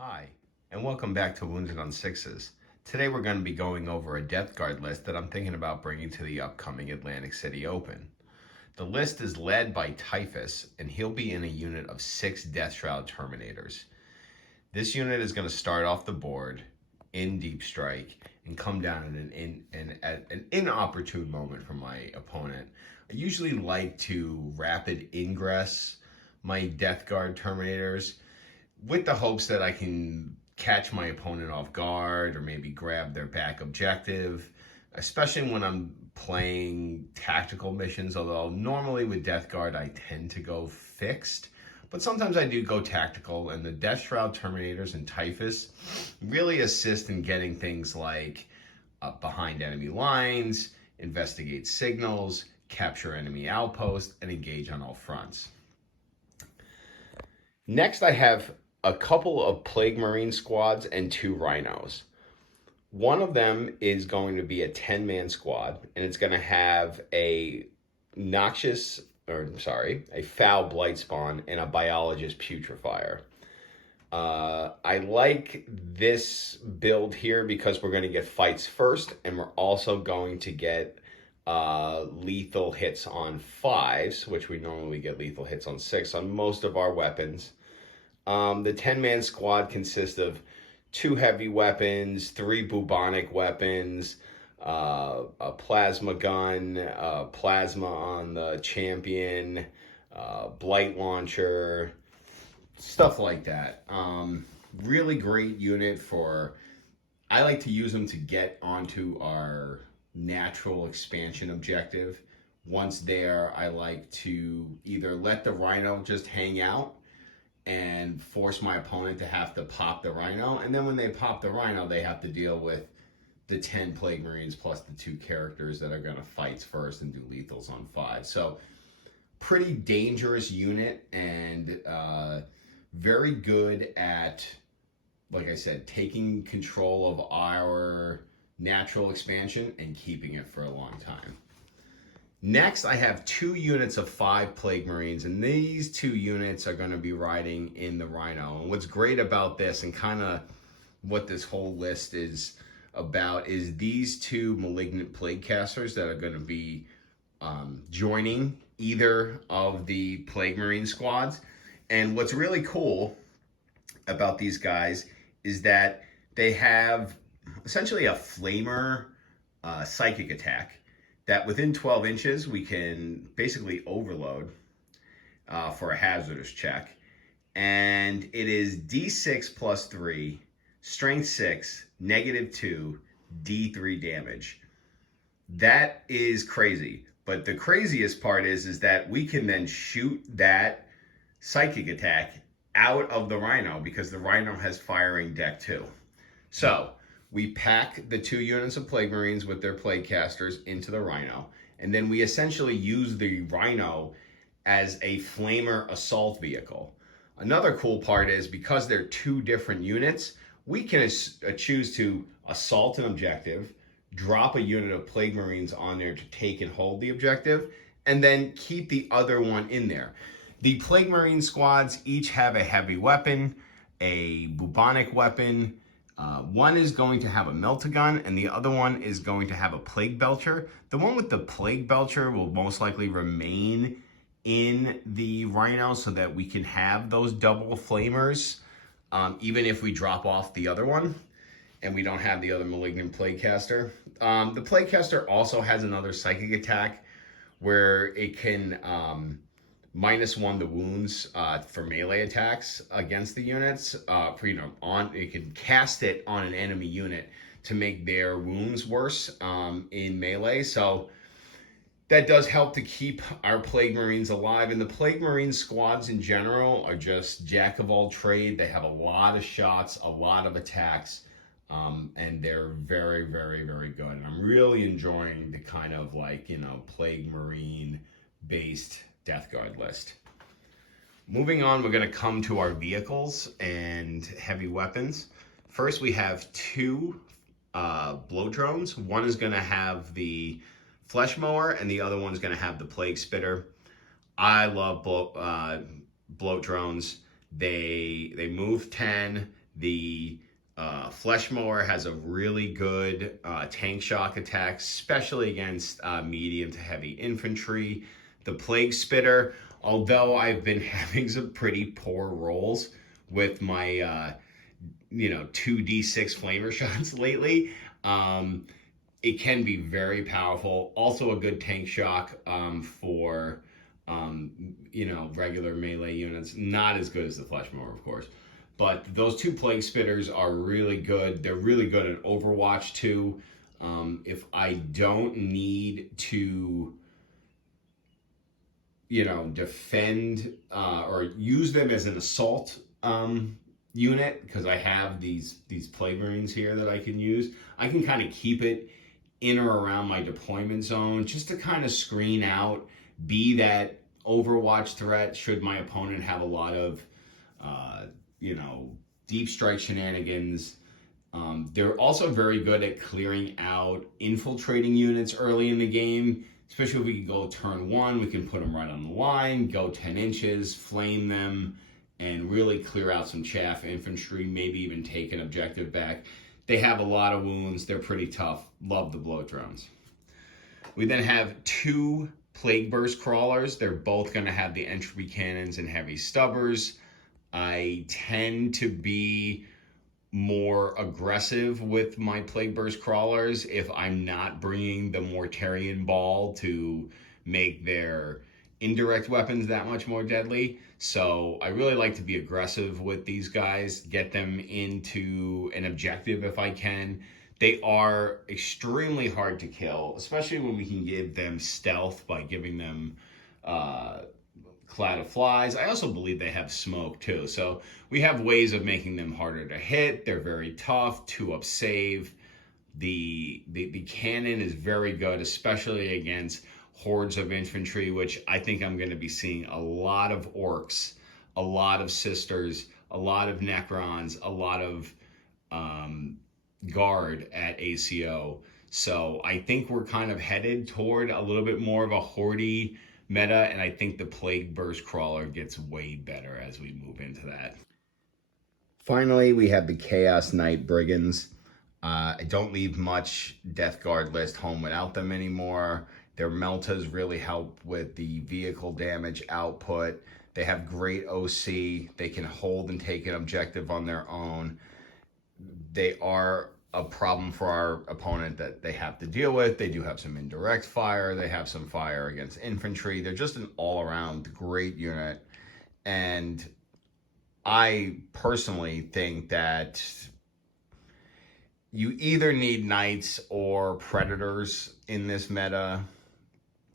Hi, and welcome back to Wounded on Sixes. Today we're going to be going over a Death Guard list that I'm thinking about bringing to the upcoming Atlantic City Open. The list is led by Typhus, and he'll be in a unit of 6 Death Shroud Terminators. This unit is going to start off the board in Deep Strike and come down at an inopportune moment for my opponent. I usually like to rapid ingress my Death Guard Terminators with the hopes that I can catch my opponent off guard or maybe grab their back objective, especially when I'm playing tactical missions, although normally with Death Guard I tend to go fixed, but sometimes I do go tactical, and the Death Shroud Terminators and Typhus really assist in getting things like up behind enemy lines, investigate signals, capture enemy outposts, and engage on all fronts. Next, I have a couple of Plague Marine squads and 2 Rhinos. One of them is going to be a 10-man squad, and it's going to have a foul blight spawn and a biologist putrefier. I like this build here because we're going to get fights first, and we're also going to get lethal hits on 5s, which we normally get lethal hits on 6 on most of our weapons. The 10-man squad consists of 2 heavy weapons, 3 bubonic weapons, a plasma gun, plasma on the champion, blight launcher, stuff like that. Really great unit I like to use them to get onto our natural expansion objective. Once there, I like to either let the Rhino just hang out and force my opponent to have to pop the Rhino. And then when they pop the Rhino, they have to deal with the 10 Plague Marines plus the 2 characters that are going to fight first and do lethals on 5. So pretty dangerous unit, and very good at, like I said, taking control of our natural expansion and keeping it for a long time. Next, I have 2 units of 5 Plague Marines, and these 2 units are going to be riding in the Rhino. And what's great about this, and kind of what this whole list is about, is these 2 Malignant Plague Casters that are going to be joining either of the Plague Marine squads. And what's really cool about these guys is that they have essentially a Flamer psychic attack that within 12 inches we can basically overload for a hazardous check. And it is D6 plus 3, strength 6, -2, D3 damage. That is crazy. But the craziest part is that we can then shoot that psychic attack out of the Rhino because the Rhino has firing deck 2. So we pack the 2 units of Plague Marines with their Plague Casters into the Rhino, and then we essentially use the Rhino as a Flamer assault vehicle. Another cool part is because they're 2 different units, we can choose to assault an objective, drop a unit of Plague Marines on there to take and hold the objective, and then keep the other one in there. The Plague Marine squads each have a heavy weapon, a bubonic weapon. One is going to have a melt-a-gun, and the other one is going to have a Plague Belcher. The one with the Plague Belcher will most likely remain in the Rhino so that we can have those double flamers, even if we drop off the other one and we don't have the other Malignant Plague Caster. The Plague Caster also has another psychic attack where it can -1 the wounds for melee attacks against the units. It can cast it on an enemy unit to make their wounds worse in melee. So that does help to keep our Plague Marines alive. And the Plague Marine squads in general are just jack of all trade. They have a lot of shots, a lot of attacks, and they're very, very, very good. And I'm really enjoying the kind of Plague Marine based Death Guard list. Moving on, we're going to come to our vehicles and heavy weapons. First, we have 2 blow drones. One is going to have the flesh mower, and the other one's going to have the plague spitter. I love bloat drones. They move 10. The Flesh Mower has a really good tank shock attack, especially against medium to heavy infantry. The Plague Spitter, although I've been having some pretty poor rolls with my 2d6 flamer shots lately, it can be very powerful. Also a good tank shock for regular melee units. Not as good as the Flesh Mower, of course. But those two Plague Spitters are really good. They're really good at Overwatch too. If I don't need to, defend or use them as an assault unit, because I have these Plague Marines here that I can use, I can kind of keep it in or around my deployment zone just to kind of screen out, be that Overwatch threat should my opponent have a lot of deep strike shenanigans. They're also very good at clearing out infiltrating units early in the game, especially if we can go turn 1, we can put them right on the line, go 10 inches, flame them, and really clear out some chaff infantry, maybe even take an objective back. They have a lot of wounds, they're pretty tough, love the blow drones. We then have 2 Plague Burst Crawlers. They're both going to have the entropy cannons and heavy stubbers. I tend to be more aggressive with my Plague Burst Crawlers if I'm not bringing the Mortarian Ball to make their indirect weapons that much more deadly. So I really like to be aggressive with these guys, get them into an objective if I can. They are extremely hard to kill, especially when we can give them stealth by giving them Cloud of Flies. I also believe they have smoke too. So we have ways of making them harder to hit. They're very tough, 2-up save. The cannon is very good, especially against hordes of infantry, which I think I'm going to be seeing a lot of orcs, a lot of sisters, a lot of necrons, a lot of guard at ACO. So I think we're kind of headed toward a little bit more of a horde meta, and I think the Plague Burst Crawler gets way better as we move into that. Finally, we have the Chaos Knight Brigands. I don't leave much Death Guard list home without them anymore. Their Meltas really help with the vehicle damage output. They have great OC. They can hold and take an objective on their own. They are a problem for our opponent that they have to deal with. They do have some indirect fire. They have some fire against infantry. They're just an all-around great unit. And I personally think that you either need knights or predators in this meta.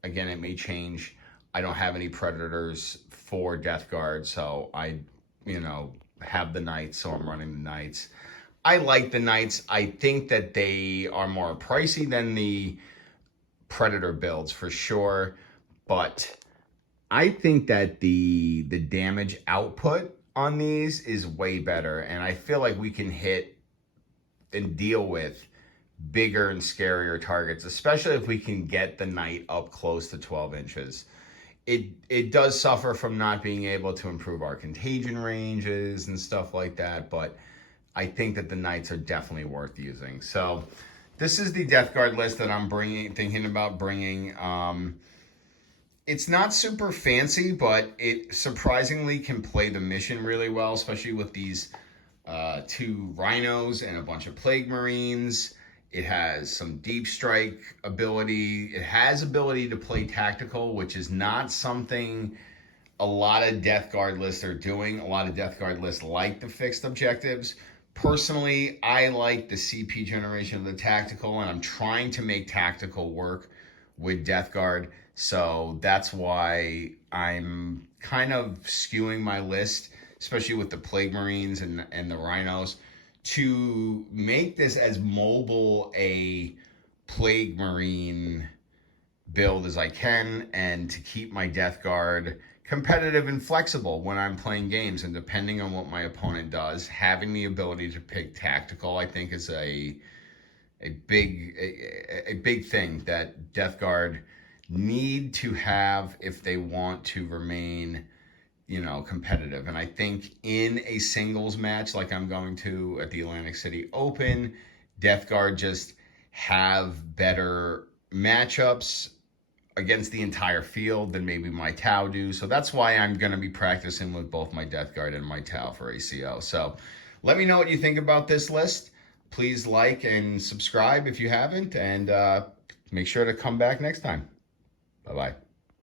Again, it may change. I don't have any predators for Death Guard, so I, have the knights, so I'm running the knights. I like the knights. I think that they are more pricey than the predator builds for sure, but I think that the damage output on these is way better, and I feel like we can hit and deal with bigger and scarier targets, especially if we can get the knight up close to 12 inches. It does suffer from not being able to improve our contagion ranges and stuff like that, but I think that the knights are definitely worth using. So this is the Death Guard list that I'm thinking about bringing. It's not super fancy, but it surprisingly can play the mission really well, especially with these 2 rhinos and a bunch of Plague Marines. It has some deep strike ability. It has ability to play tactical, which is not something a lot of Death Guard lists are doing. A lot of Death Guard lists like the fixed objectives. Personally, I like the CP generation of the tactical, and I'm trying to make tactical work with Death Guard. So that's why I'm kind of skewing my list, especially with the Plague Marines and the Rhinos, to make this as mobile a Plague Marine build as I can, and to keep my Death Guard competitive and flexible when I'm playing games. And depending on what my opponent does, having the ability to pick tactical, I think, is a big thing that Death Guard need to have if they want to remain, competitive. And I think in a singles match like I'm going to at the Atlantic City Open, Death Guard just have better matchups against the entire field than maybe my Tau do. So that's why I'm going to be practicing with both my Death Guard and my Tau for ACO. So let me know what you think about this list. Please like and subscribe if you haven't, and make sure to come back next time. Bye-bye.